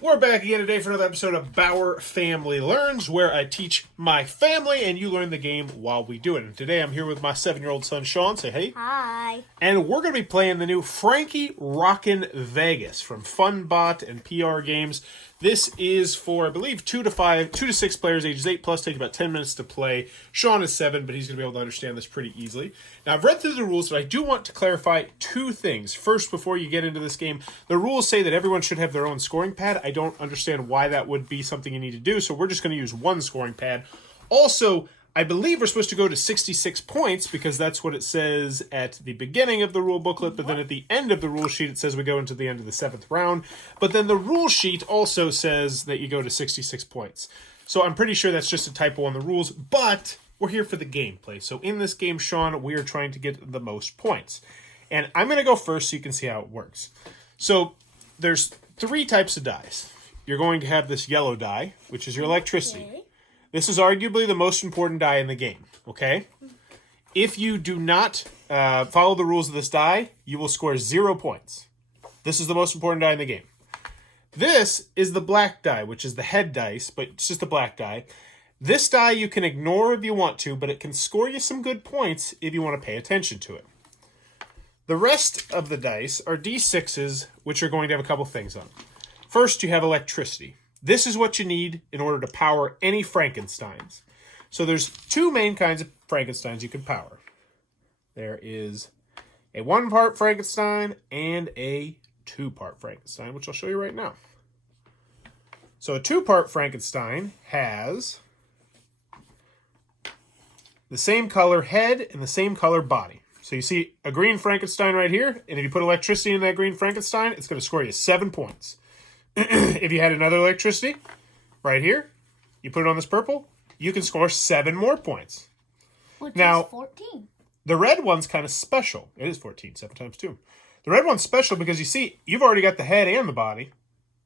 We're back again today for another episode of Bauer Family Learns, where I teach my family and you learn the game while we do it. And today I'm here with my 7-year-old son, Sean. Say hey. Hi. And we're going to be playing the new Franky Rockin' Vegas from FunBot and PR Games. This is for, I believe, 2 to 6 players, ages 8 plus. Take about 10 minutes to play. Sean is 7, but he's going to be able to understand this pretty easily. Now, I've read through the rules, but I do want to clarify 2 things. First, before you get into this game, the rules say that everyone should have their own scoring pad. I don't understand why that would be something you need to do, so we're just going to use one scoring pad. Also, I believe we're supposed to go to 66 points because that's what it says at the beginning of the rule booklet, but then at the end of the rule sheet it says we go into the end of the 7th round. But then the rule sheet also says that you go to 66 points. So I'm pretty sure that's just a typo on the rules, but we're here for the gameplay. So in this game, Sean, we are trying to get the most points. And I'm going to go first so you can see how it works. So there's 3 types of dice. You're going to have this yellow die, which is your electricity. Okay. This is arguably the most important die in the game, okay? If you do not follow the rules of this die, you will score 0 points. This is the most important die in the game. This is the black die, which is the head dice, but it's just a black die. This die you can ignore if you want to, but it can score you some good points if you want to pay attention to it. The rest of the dice are D6s, which are going to have a couple things on. First, you have electricity. This is what you need in order to power any Frankensteins. So there's 2 main kinds of Frankensteins you can power. There is a 1-part Frankenstein and a 2-part Frankenstein, which I'll show you right now. So a 2-part Frankenstein has the same color head and the same color body. So you see a green Frankenstein right here, and if you put electricity in that green Frankenstein, it's going to score you 7 points. If you had another electricity right here, you put it on this purple, you can score 7 more points. Which now, is 14. The red one's kind of special. It is 14, 7 times 2. The red one's special because you see, you've already got the head and the body.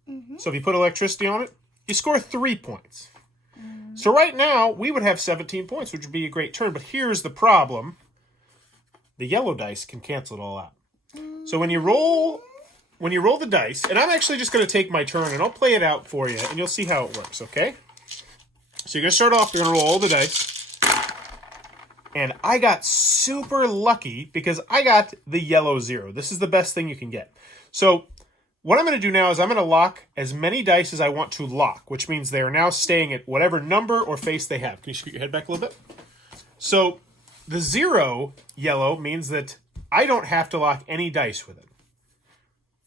Mm-hmm. So if you put electricity on it, you score 3 points. Mm-hmm. So right now, we would have 17 points, which would be a great turn. But here's the problem. The yellow dice can cancel it all out. Mm-hmm. So when you roll the dice, and I'm actually just going to take my turn, and I'll play it out for you, and you'll see how it works, okay? So you're going to start off, you're going to roll all the dice. And I got super lucky because I got the yellow 0. This is the best thing you can get. So what I'm going to do now is I'm going to lock as many dice as I want to lock, which means they are now staying at whatever number or face they have. Can you scoot your head back a little bit? So the 0 yellow means that I don't have to lock any dice with it.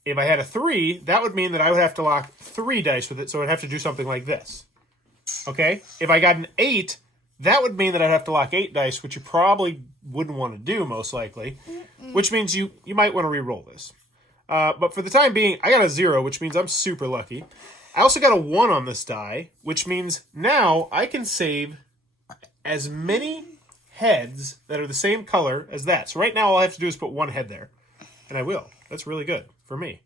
If I had a 3, that would mean that I would have to lock 3 dice with it, so I'd have to do something like this. Okay? If I got an 8, that would mean that I'd have to lock 8 dice, which you probably wouldn't want to do, most likely, which means you might want to re-roll this. But for the time being, I got a 0, which means I'm super lucky. I also got a 1 on this die, which means now I can save as many heads that are the same color as that. So right now all I have to do is put 1 head there, and I will. That's really good for me.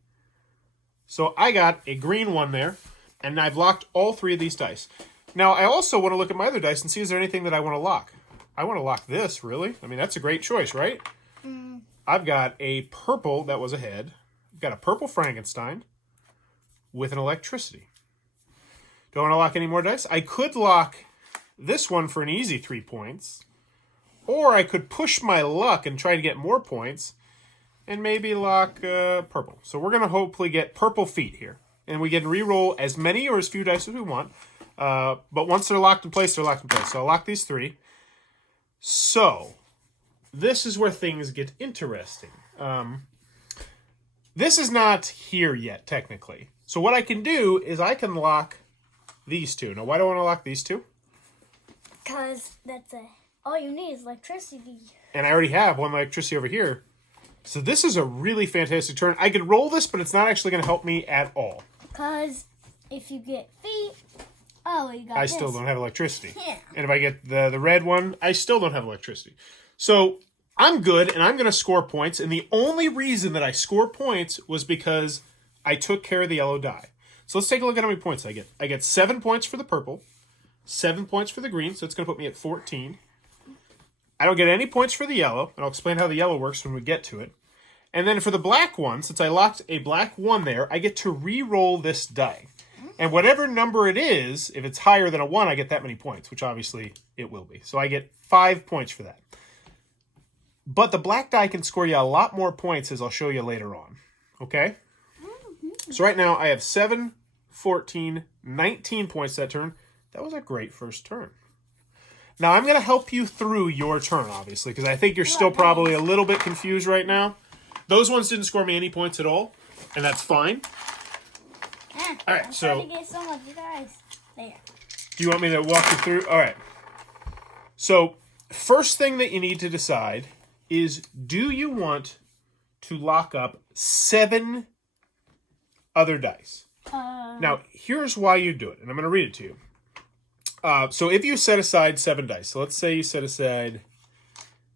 So I got a green 1 there, and I've locked all 3 of these dice. Now, I also want to look at my other dice and see is there anything that I want to lock. I want to lock this, really. I mean, that's a great choice, right? Mm. I've got a purple that was a head. I've got a purple Frankenstein with an electricity. Do I want to lock any more dice? I could lock this one for an easy 3 points, or I could push my luck and try to get more points and maybe lock purple. So we're going to hopefully get purple feet here. And we can re-roll as many or as few dice as we want. But once they're locked in place, they're locked in place. So I'll lock these 3. So this is where things get interesting. This is not here yet, technically. So what I can do is I can lock these 2. Now, why do I want to lock these 2? Because all you need is electricity. And I already have 1 electricity over here. So this is a really fantastic turn. I could roll this, but it's not actually going to help me at all. Because if you get feet, you got I still don't have electricity. Yeah. And if I get the red one, I still don't have electricity. So I'm good, and I'm going to score points. And the only reason that I score points was because I took care of the yellow die. So let's take a look at how many points I get. I get 7 points for the purple, 7 points for the green, so it's going to put me at 14. I don't get any points for the yellow, and I'll explain how the yellow works when we get to it. And then for the black one, since I locked a black 1 there, I get to re-roll this die. And whatever number it is, if it's higher than a 1, I get that many points, which obviously it will be. So I get 5 points for that. But the black die can score you a lot more points, as I'll show you later on. Okay? So right now I have 7, 14, 19 points that turn. That was a great first turn. Now I'm going to help you through your turn, obviously, because I think you're still probably a little bit confused right now. Those ones didn't score me any points at all, and that's fine. All right, so to get so much dice. There. Do you want me to walk you through? All right. So first thing that you need to decide is, do you want to lock up 7 other dice? Now, here's why you do it, and I'm going to read it to you. So if you set aside 7 dice, so let's say you set aside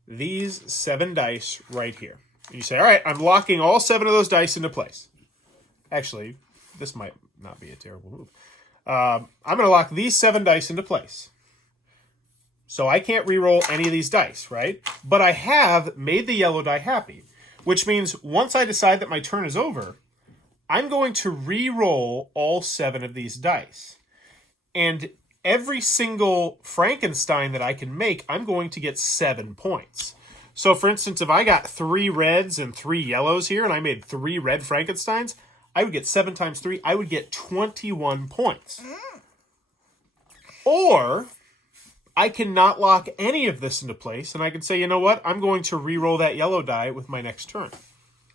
these 7 dice right here. And you say, all right, I'm locking all 7 of those dice into place. Actually, this might not be a terrible move. I'm going to lock these 7 dice into place. So I can't re-roll any of these dice, right? But I have made the yellow die happy, which means once I decide that my turn is over, I'm going to re-roll all 7 of these dice. And every single Frankenstein that I can make, I'm going to get 7 points. So for instance, if I got 3 reds and 3 yellows here, and I made 3 red Frankensteins, I would get 7 times 3. I would get 21 points. Or I cannot lock any of this into place, and I can say, you know what? I'm going to re-roll that yellow die with my next turn.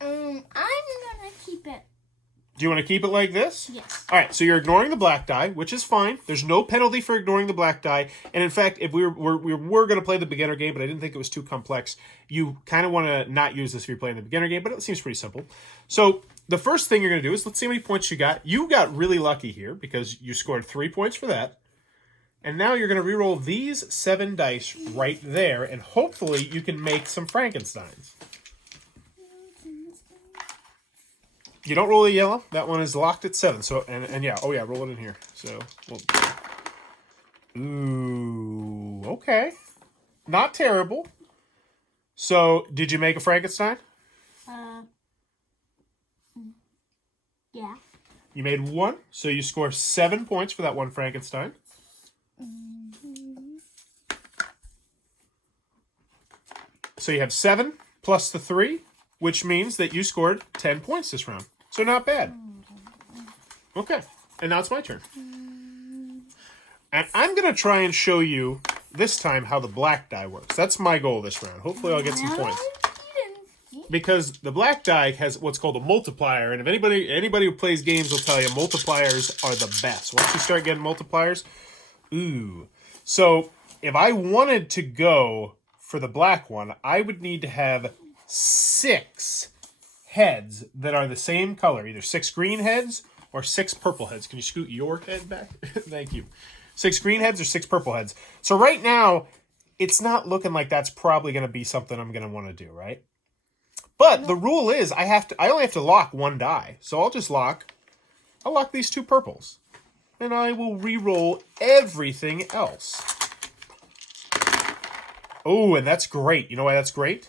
I'm gonna keep it. Do you want to keep it like this? Yes. All right, so you're ignoring the black die, which is fine. There's no penalty for ignoring the black die. And in fact, if we were going to play the beginner game, but I didn't think it was too complex, you kind of want to not use this if you're playing the beginner game, but it seems pretty simple. So the first thing you're going to do is, let's see how many points you got. You got really lucky here because you scored 3 points for that. And now you're going to re-roll these 7 dice right there, and hopefully you can make some Frankensteins. You don't roll a yellow. That one is locked at 7. So and yeah, oh yeah, roll it in here. So, ooh, okay, not terrible. So, did you make a Frankenstein? Yeah. You made 1, so you score 7 points for that one Frankenstein. So you have 7 plus the 3, which means that you scored 10 points this round. So not bad. Okay, and now it's my turn. And I'm going to try and show you this time how the black die works. That's my goal this round. Hopefully I'll get some points. Because the black die has what's called a multiplier, and if anybody who plays games will tell you multipliers are the best. Once you start getting multipliers, ooh. So if I wanted to go for the black one, I would need to have 6 heads that are the same color, either 6 green heads or 6 purple heads. Can you scoot your head back? Thank you. 6 green heads or 6 purple heads. So right now, it's not looking like that's probably going to be something I'm going to want to do, right? But the rule is I only have to lock 1 die. So I'll lock these 2 purples. And I will re-roll everything else. Oh, and that's great. You know why that's great?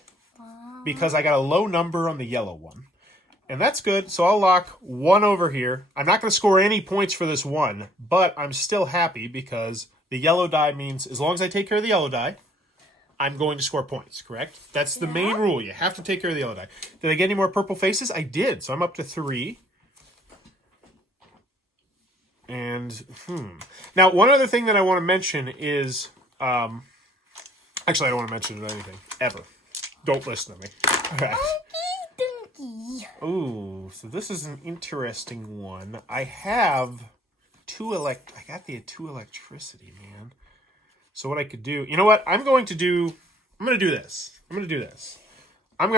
Because I got a low number on the yellow one. And that's good. So I'll lock 1 over here. I'm not going to score any points for this 1, but I'm still happy because the yellow die means as long as I take care of the yellow die, I'm going to score points, correct? That's the main rule. You have to take care of the yellow die. Did I get any more purple faces? I did. So I'm up to 3. And, Now, one other thing that I want to mention is, actually, I don't want to mention it anything, ever. Don't listen to me. All right. Ooh, so this is an interesting one. I have I got the 2 electricity, man. So what I could do, you know what? I'm going to do this. I'm going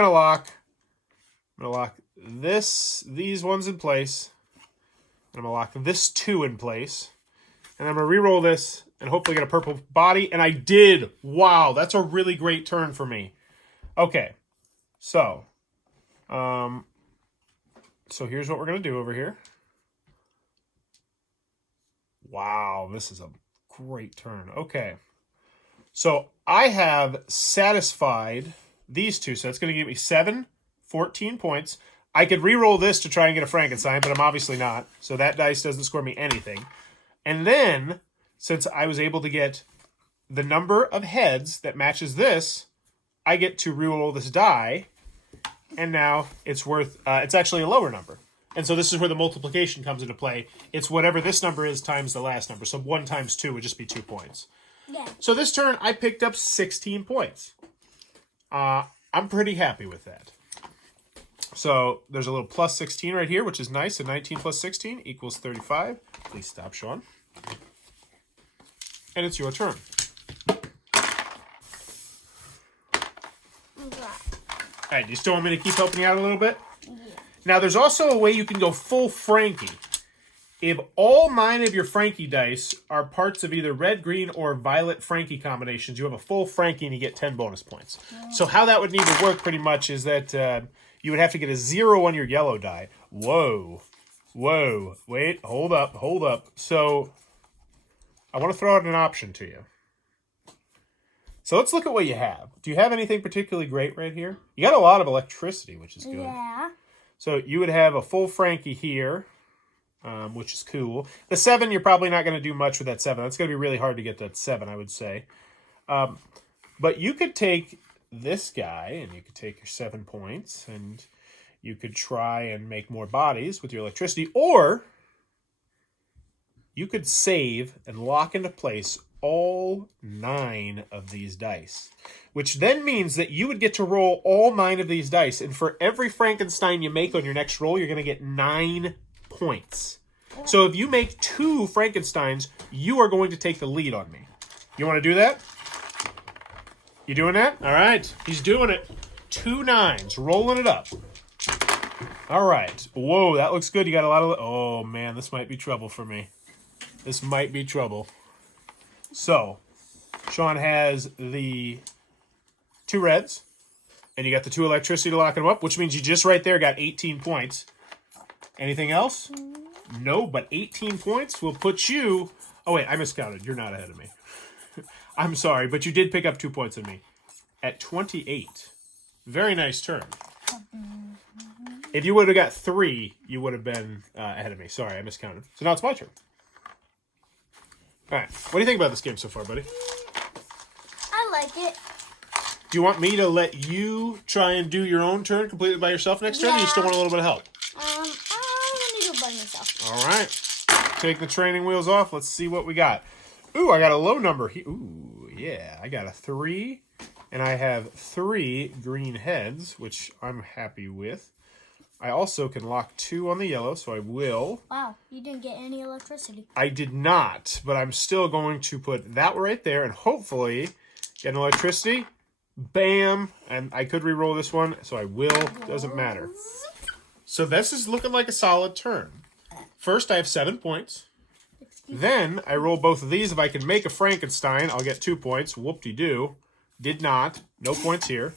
to lock these ones in place. And I'm going to lock this 2 in place. And I'm going to re-roll this and hopefully get a purple body. And I did. Wow, that's a really great turn for me. Okay, so here's what we're going to do over here. Wow, this is a great turn. Okay, so I have satisfied these 2, so that's going to give me 7, 14 points. I could re-roll this to try and get a Frankenstein, but I'm obviously not. So that dice doesn't score me anything. And then, since I was able to get the number of heads that matches this, I get to re-roll this die. And now it's worth, it's actually a lower number. And so this is where the multiplication comes into play. It's whatever this number is times the last number. So 1 times 2 would just be 2 points. Yeah. So this turn, I picked up 16 points. I'm pretty happy with that. So there's a little plus 16 right here, which is nice. And 19 plus 16 equals 35. Please stop, Sean. And it's your turn. All right, do you still want me to keep helping you out a little bit? Yeah. Now, there's also a way you can go full Franky. If all 9 of your Franky dice are parts of either red, green, or violet Franky combinations, you have a full Franky and you get 10 bonus points. Yeah. So how that would need to work pretty much is that you would have to get a 0 on your yellow die. Whoa. Whoa. Wait, hold up. So I want to throw out an option to you. So let's look at what you have. Do you have anything particularly great right here? You got a lot of electricity, which is good. Yeah. So you would have a full Franky here, which is cool. The 7, you're probably not going to do much with that 7. That's going to be really hard to get that 7, I would say. But you could take this guy, and you could take your 7 points, and you could try and make more bodies with your electricity, or you could save and lock into place all 9 of these dice, which then means that you would get to roll all 9 of these dice, and for every Frankenstein you make on your next roll, you're going to get 9 points. So if you make 2 Frankensteins, you are going to take the lead on me. You want to do that? You doing that? All right. He's doing it. 2 9s, rolling it up. All right. Whoa, that looks good. You got a lot of... Oh, man, this might be trouble for me. This might be trouble. So, Sean has the 2 reds, and you got the 2 electricity to lock them up, which means you just right there got 18 points. Anything else? No, but 18 points will put you... Oh, wait, I miscounted. You're not ahead of me. I'm sorry, but you did pick up 2 points on me. At 28. Very nice turn. If you would have got 3, you would have been ahead of me. Sorry, I miscounted. So now it's my turn. All right. What do you think about this game so far, buddy? I like it. Do you want me to let you try and do your own turn completely by yourself next turn, or do you still want a little bit of help? I want to do it by myself. All right. Take the training wheels off. Let's see what we got. Ooh, I got a low number here. Ooh, yeah. I got a 3, and I have 3 green heads, which I'm happy with. I also can lock 2 on the yellow, so I will. Wow, you didn't get any electricity. I did not, but I'm still going to put that right there and hopefully get an electricity. Bam! And I could re-roll this one, so I will. Doesn't matter. So this is looking like a solid turn. First, I have 7 points. Then, I roll both of these. If I can make a Frankenstein, I'll get 2 points. Whoop-de-doo. Did not. No points here.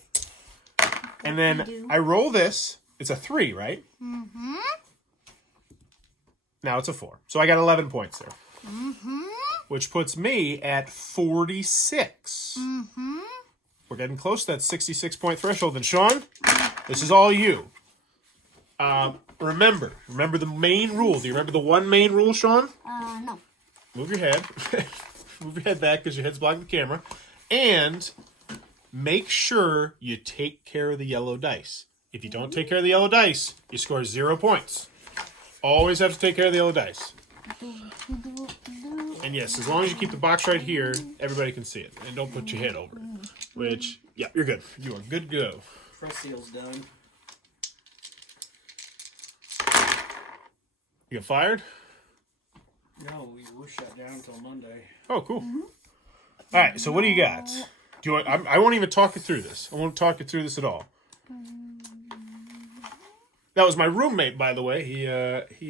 And then, I roll this. It's a 3, right? Mm-hmm. Now it's a 4. So I got 11 points there. Mm-hmm. Which puts me at 46. Mm-hmm. We're getting close to that 66-point threshold. And Sean, this is all you. Remember the main rule. Do you remember the one main rule, Sean? No. Move your head. Move your head back because your head's blocking the camera. And make sure you take care of the yellow dice. If you don't take care of the yellow dice, you score 0 points. Always have to take care of the yellow dice. And yes, as long as you keep the box right here, everybody can see it. And don't put your head over it. Which, yeah, you're good. You are good to go. Press seal's done. You get fired? No, we were shut down until Monday. Oh, cool. All right, so what do you got? Do you want? I won't even talk you through this. I won't talk you through this at all. That was my roommate, by the way. He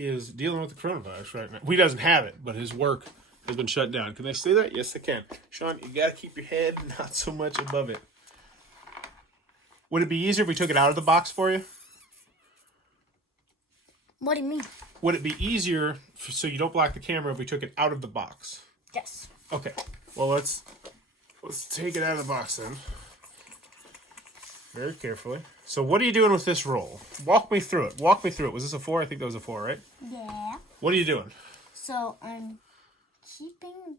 is dealing with the coronavirus right now. He doesn't have it, but his work has been shut down. Can I say that? Yes, I can. Sean, you got to keep your head not so much above it. Would it be easier if we took it out of the box for you? What do you mean? Would it be easier so you don't block the camera if we took it out of the box? Yes. Okay. Well, let's take it out of the box then. very carefully. So what are you doing with this roll? Walk me through it. Walk me through it. Was this a 4? I think that was a 4, right? Yeah. What are you doing? So I'm keeping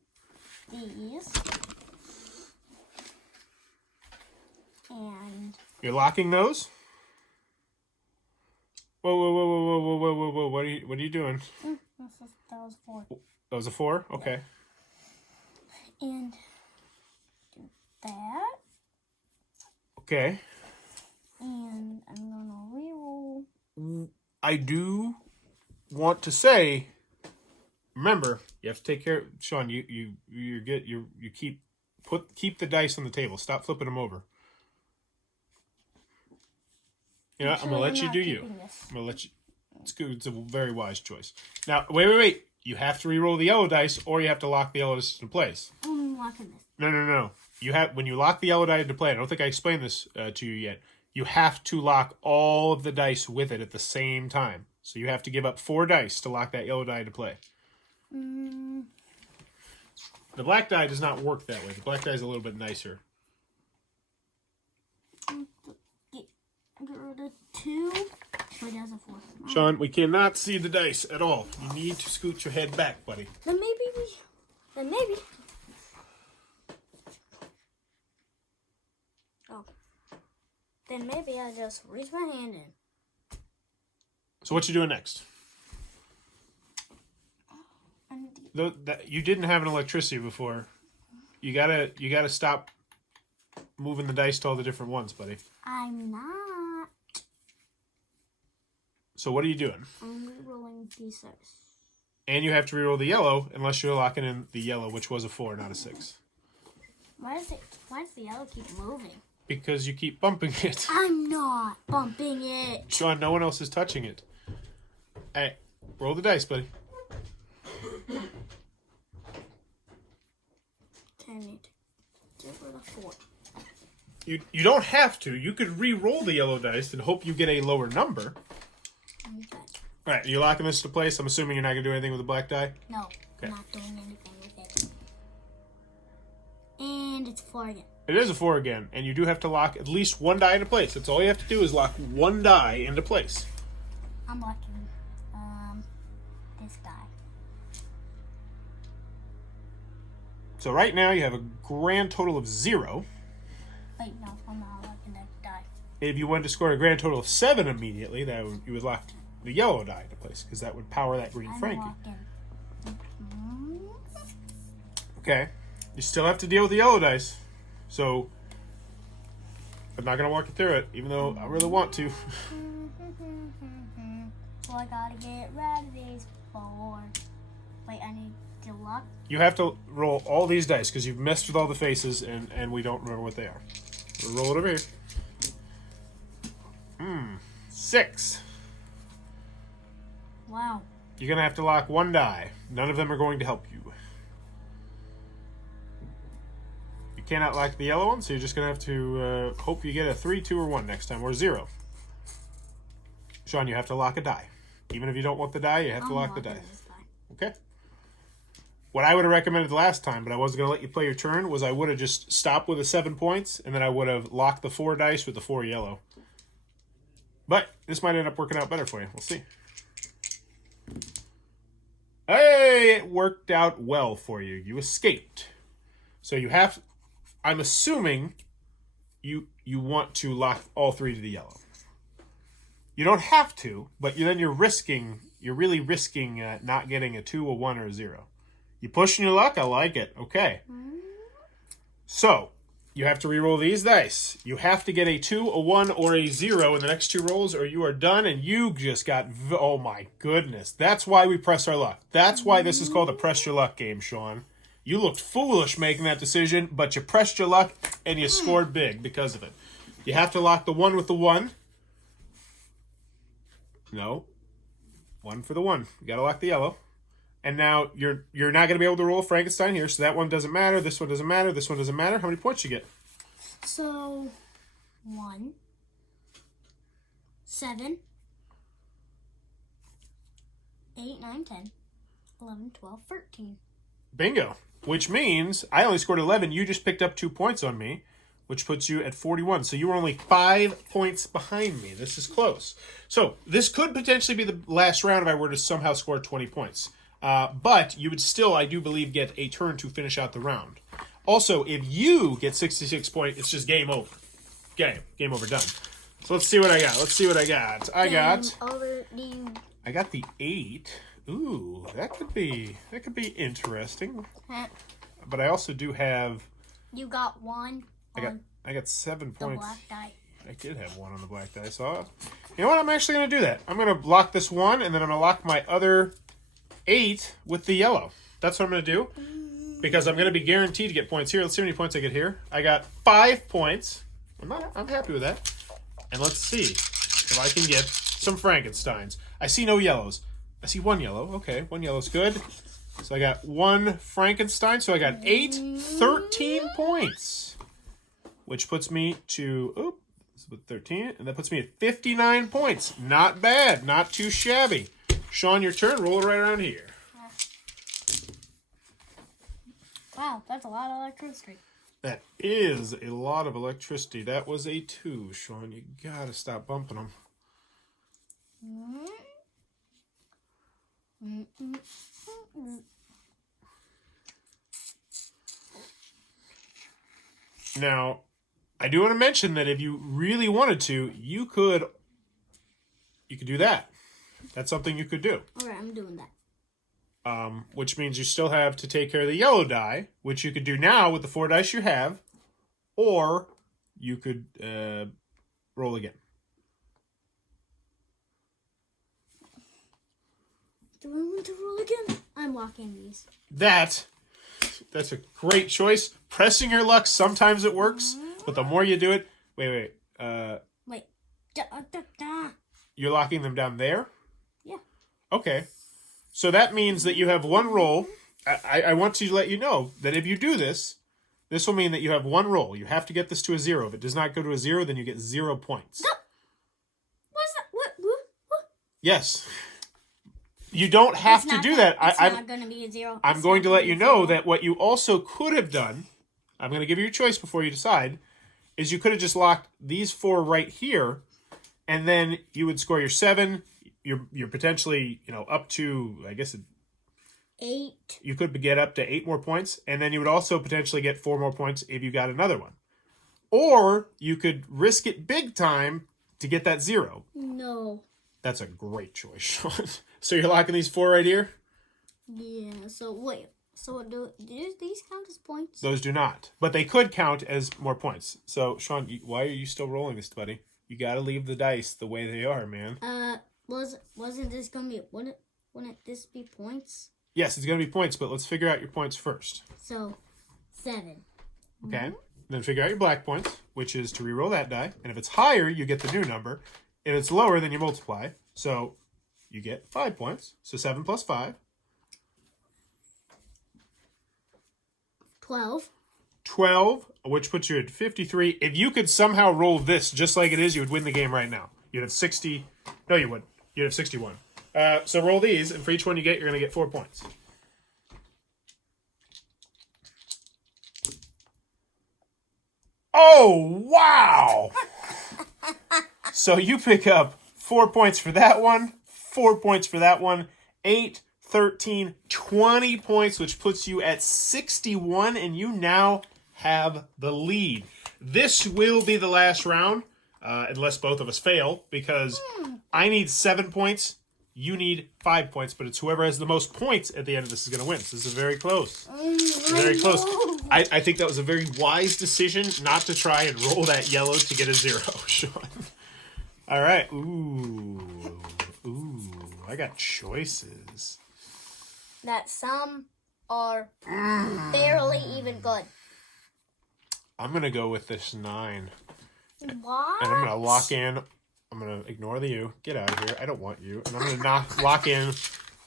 these. And You're locking those? Whoa, whoa, whoa, whoa, whoa, whoa, whoa, whoa. What are you doing? that was 4. That was a 4? Okay. And do that. Okay. And I'm gonna reroll. I do want to say, remember, you have to take care. Sean, you keep the dice on the table. Stop flipping them over. You know, I'm gonna let you do you. I'm gonna let you. It's good. It's a very wise choice. Now, wait. You have to re-roll the yellow dice, or you have to lock the yellow dice into place. I'm locking this. No. When you lock the yellow die into play, I don't think I explained this to you yet. You have to lock all of the dice with it at the same time. So you have to give up 4 dice to lock that yellow die into play. The black die does not work that way. The black die is a little bit nicer. Get rid of 2. Wait, that's a 4. Sean, we cannot see the dice at all. You need to scoot your head back, buddy. Then maybe. Oh. Then maybe I just reach my hand in. So what you doing next? You didn't have an electricity before. You gotta stop moving the dice to all the different ones, buddy. I'm not. So what are you doing? I'm re-rolling these dice. And you have to reroll the yellow unless you're locking in the yellow, which was a 4, not a 6. Why does the yellow keep moving? Because you keep bumping it. I'm not bumping it. Sean, no one else is touching it. Hey, roll the dice, buddy. I need to get rid of 4. You don't have to. You could re-roll the yellow dice and hope you get a lower number. Okay. All right, you locking this to place? I'm assuming you're not going to do anything with the black die? No, Okay. I'm not doing anything with it. And it's 4 again. It is a 4 again, and you do have to lock at least 1 die into place. That's all you have to do is lock 1 die into place. I'm locking this die. So right now you have a grand total of 0. Wait, no, I'm not locking that die. If you wanted to score a grand total of 7 immediately, you would lock the yellow die into place, because that would power that green Frankie. Locking. Okay. You still have to deal with the yellow dice. So, I'm not going to walk you through it, even though I really want to. So I gotta get rid of these 4. Wait, I need to lock. You have to roll all these dice, because you've messed with all the faces, and we don't remember what they are. We'll roll it over here. 6. Wow. You're going to have to lock 1 die. None of them are going to help you. You cannot lock the yellow one, so you're just going to have to hope you get a 3, 2, or 1 next time, or 0. Sean, you have to lock a die. Even if you don't want the die, you have to lock the die. Okay? What I would have recommended last time, but I wasn't going to let you play your turn, was I would have just stopped with the 7 points, and then I would have locked the 4 dice with the 4 yellow. But this might end up working out better for you. We'll see. Hey, it worked out well for you. You escaped. So you have... I'm assuming you want to lock all 3 to the yellow. You don't have to, but then you're really risking not getting a 2, a 1, or a 0. You pushing your luck? I like it. Okay. So, you have to re-roll these dice. You have to get a 2, a 1, or a 0 in the next 2 rolls, or you are done, and you just got... Oh my goodness. That's why we press our luck. That's why this is called a press your luck game, Sean. You looked foolish making that decision, but you pressed your luck, and you scored big because of it. You have to lock the 1 with the 1. No. 1 for the 1. You got to lock the yellow. And now you're not going to be able to roll Frankenstein here, so that one doesn't matter. This one doesn't matter. This one doesn't matter. How many points you get? So, 1, 7, 8, 9, 10, 11, 12, 13. Bingo. Which means I only scored 11. You just picked up 2 points on me, which puts you at 41. So you were only 5 points behind me. This is close. So this could potentially be the last round if I were to somehow score 20 points. But you would still, I do believe, get a turn to finish out the round. Also, if you get 66 points, it's just game over. Game over, done. So let's see what I got. I got the 8. Ooh, that could be interesting. But I also do have. You got 1. I got 7 the points. black die. I did have 1 on the black die. So you know what? I'm actually going to do that. I'm going to lock this 1, and then I'm going to lock my other 8 with the yellow. That's what I'm going to do. Because I'm going to be guaranteed to get points here. Let's see how many points I get here. I got 5 points. I'm happy with that. And let's see if I can get some Frankensteins. I see no yellows. I see 1 yellow. Okay, 1 yellow's good. So I got 1 Frankenstein. So I got 13 points. Which puts me to, 13. And that puts me at 59 points. Not bad. Not too shabby. Sean, your turn. Roll it right around here. Wow, that's a lot of electricity. That is a lot of electricity. That was a 2, Sean. You gotta stop bumping them. Now, I do want to mention that if you really wanted to, you could do that. That's something you could do. All right, I'm doing that. Which means you still have to take care of the yellow die, which you could do now with the 4 dice you have, or you could roll again. Do I want to roll again? I'm locking these. That's a great choice. Pressing your luck, sometimes it works, but the more you do it... Wait. Wait. Da. You're locking them down there? Yeah. Okay. So that means that you have 1 roll. I want to let you know that if you do this, this will mean that you have 1 roll. You have to get this to a 0. If it does not go to a 0, then you get 0 points. No. What's that? What? Yes. You don't have to do that. It's not going to be a 0. I'm going to let you know that what you also could have done, I'm going to give you your choice before you decide, is you could have just locked these 4 right here, and then you would score your 7. You're potentially, up to, I guess, 8. You could get up to 8 more points, and then you would also potentially get 4 more points if you got another one. Or you could risk it big time to get that 0. No. That's a great choice, Sean. So you're locking these 4 right here? Yeah, so wait. So do these count as points? Those do not. But they could count as more points. So, Sean, why are you still rolling this, buddy? You got to leave the dice the way they are, man. Wasn't this gonna be? Wouldn't this be points? Yes, it's gonna be points, but let's figure out your points first. So, 7. Okay. Then figure out your black points, which is to reroll that die. And if it's higher, you get the new number. If it's lower, then you multiply. So you get 5 points. So 7 plus 5. 12. 12, which puts you at 53. If you could somehow roll this just like it is, you would win the game right now. You'd have 60. No, you wouldn't. You'd have 61. So roll these, and for each one you get, you're going to get 4 points. Oh, wow! So you pick up 4 points for that one, 4 points for that one, 8, 13, 20 points, which puts you at 61, and you now have the lead. This will be the last round, unless both of us fail, because I need 7 points, you need 5 points, but it's whoever has the most points at the end of this is going to win. So this is very close. Very close. I think that was a very wise decision not to try and roll that yellow to get a 0, Sean. All right. Ooh, I got choices. That some are barely even good. I'm going to go with this 9. What? And I'm going to lock in. I'm going to ignore the U. Get out of here. I don't want you. And I'm going to lock in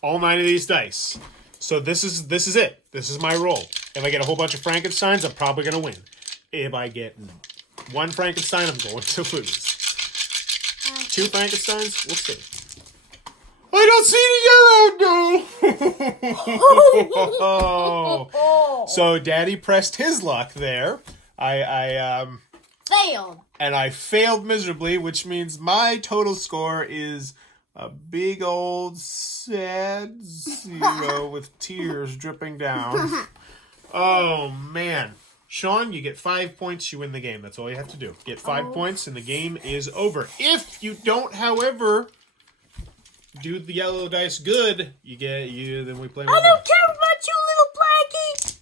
all 9 of these dice. So this is it. This is my roll. If I get a whole bunch of Frankensteins, I'm probably going to win. If I get 1 Frankenstein, I'm going to lose. 2 Frankensteins, we'll see. I don't see the yellow. No. So Daddy pressed his luck there. I failed. And I failed miserably, which means my total score is a big old sad 0 with tears dripping down. Oh, man. Sean, you get 5 points, you win the game. That's all you have to do. Get 5 points, and the game is over. If you don't, however, do the yellow dice good, then we play more. I don't care about you, little Franky.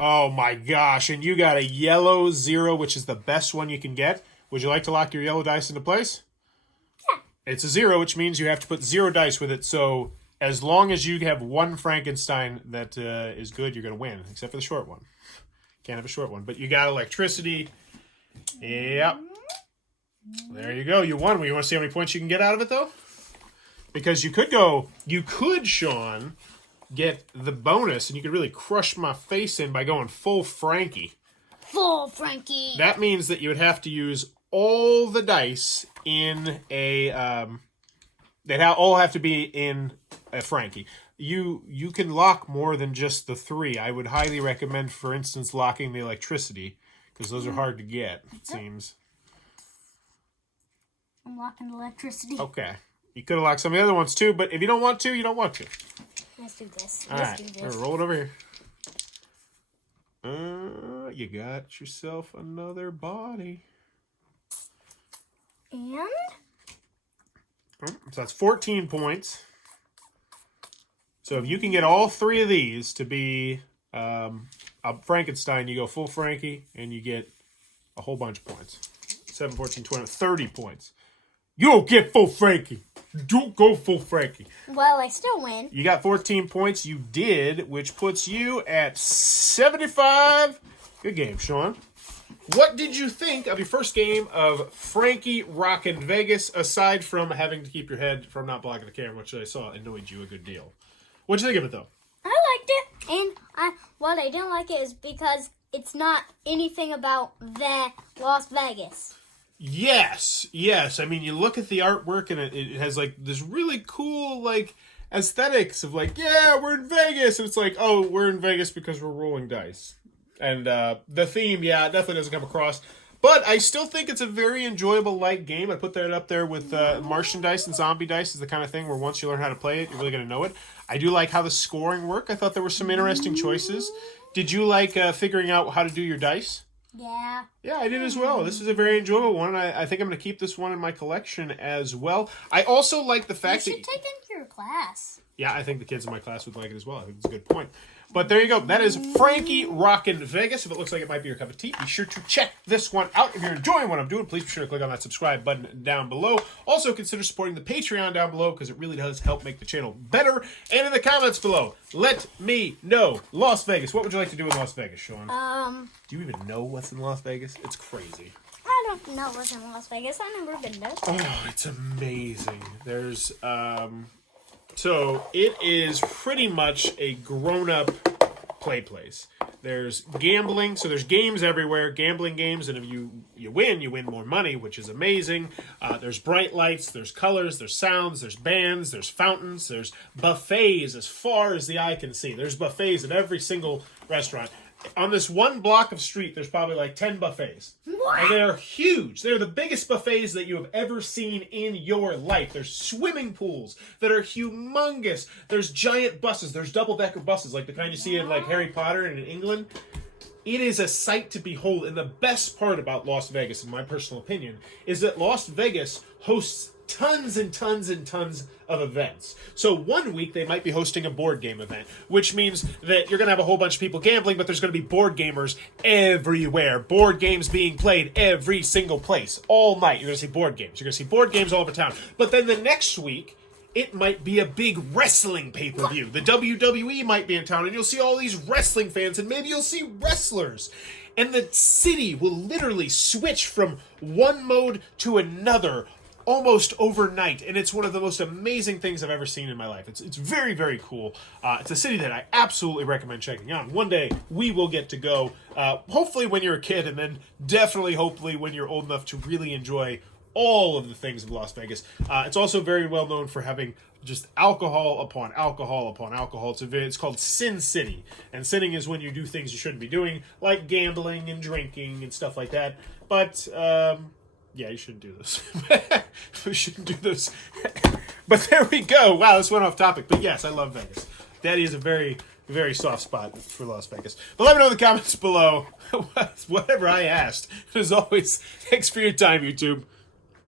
Oh, my gosh. And you got a yellow 0, which is the best one you can get. Would you like to lock your yellow dice into place? Yeah. It's a 0, which means you have to put 0 dice with it, so as long as you have one Frankenstein that is good, you're going to win, except for the short one. Can't have a short one. But you got electricity. Yep. There you go. You won. You want to see how many points you can get out of it, though? Because you could, Sean, get the bonus, and you could really crush my face in by going full Franky. Full Franky. That means that you would have to use all the dice in a... they'd all have to be in a Franky. You can lock more than just the 3. I would highly recommend, for instance, locking the electricity, because those are hard to get, it seems. I'm locking electricity. Okay. You could have locked some of the other ones, too, but if you don't want to, you don't want to. Let's do this. All Let's right. do this. Roll it over here. You got yourself another body. And? So that's 14 points. So if you can get all 3 of these to be a Frankenstein, you go full Franky, and you get a whole bunch of points. 7, 14, 20, 30 points. You don't get full Franky. Don't go full Franky. Well, I still win. You got 14 points. You did, which puts you at 75. Good game, Sean. What did you think of your first game of Franky Rockin' Vegas, aside from having to keep your head from not blocking the camera, which I saw annoyed you a good deal? What'd you think of it, though? I liked it, and what I didn't like it is because it's not anything about Las Vegas. Yes. I mean, you look at the artwork, and it has, like, this really cool, like, aesthetics of, like, yeah, we're in Vegas. And it's like, oh, we're in Vegas because we're rolling dice. And the theme, yeah, it definitely doesn't come across. But I still think it's a very enjoyable light game. I put that up there with Martian dice and zombie dice is the kind of thing where once you learn how to play it, you're really going to know it. I do like how the scoring worked. I thought there were some interesting choices. Did you like figuring out how to do your dice? Yeah. Yeah, I did as well. This is a very enjoyable one. I think I'm going to keep this one in my collection as well. I also like the fact that... You should take it into your class. Yeah, I think the kids in my class would like it as well. I think it's a good point. But there you go. That is Franky Rockin' Vegas. If it looks like it might be your cup of tea, be sure to check this one out. If you're enjoying what I'm doing, please be sure to click on that subscribe button down below. Also, consider supporting the Patreon down below because it really does help make the channel better. And in the comments below, let me know. Las Vegas. What would you like to do in Las Vegas, Sean? Do you even know what's in Las Vegas? It's crazy. I don't know what's in Las Vegas. I've never been there. Oh, it's amazing. There's, so it is pretty much a grown-up play place. There's gambling, so there's games everywhere, gambling games, and if you win more money, which is amazing. There's bright lights, there's colors, there's sounds, there's bands, there's fountains, there's buffets as far as the eye can see. There's buffets at every single restaurant. On this one block of street, there's probably like 10 buffets. What? And they're huge. They're the biggest buffets that you have ever seen in your life. There's swimming pools that are humongous. There's giant buses. There's double-decker buses like the kind you see in like Harry Potter and in England. It is a sight to behold. And the best part about Las Vegas, in my personal opinion, is that Las Vegas hosts tons and tons and tons of events. So one week they might be hosting a board game event, which means that you're going to have a whole bunch of people gambling, but there's going to be board gamers everywhere. Board games being played every single place, all night. You're going to see board games. You're going to see board games all over town. But then the next week, it might be a big wrestling pay-per-view. The WWE might be in town, and you'll see all these wrestling fans, and maybe you'll see wrestlers. And the city will literally switch from one mode to another almost overnight, and it's one of the most amazing things I've ever seen in my life. It's very, very cool. It's a city that I absolutely recommend checking out. One day, we will get to go, hopefully when you're a kid, and then definitely, hopefully, when you're old enough to really enjoy all of the things of Las Vegas. It's also very well known for having just alcohol upon alcohol upon alcohol. It's called Sin City. And sinning is when you do things you shouldn't be doing, like gambling and drinking and stuff like that. But, yeah, you shouldn't do this. We shouldn't do this. But there we go. Wow, this went off topic. But yes, I love Vegas. Daddy is a very, very soft spot for Las Vegas. But let me know in the comments below whatever I asked. As always, thanks for your time, YouTube.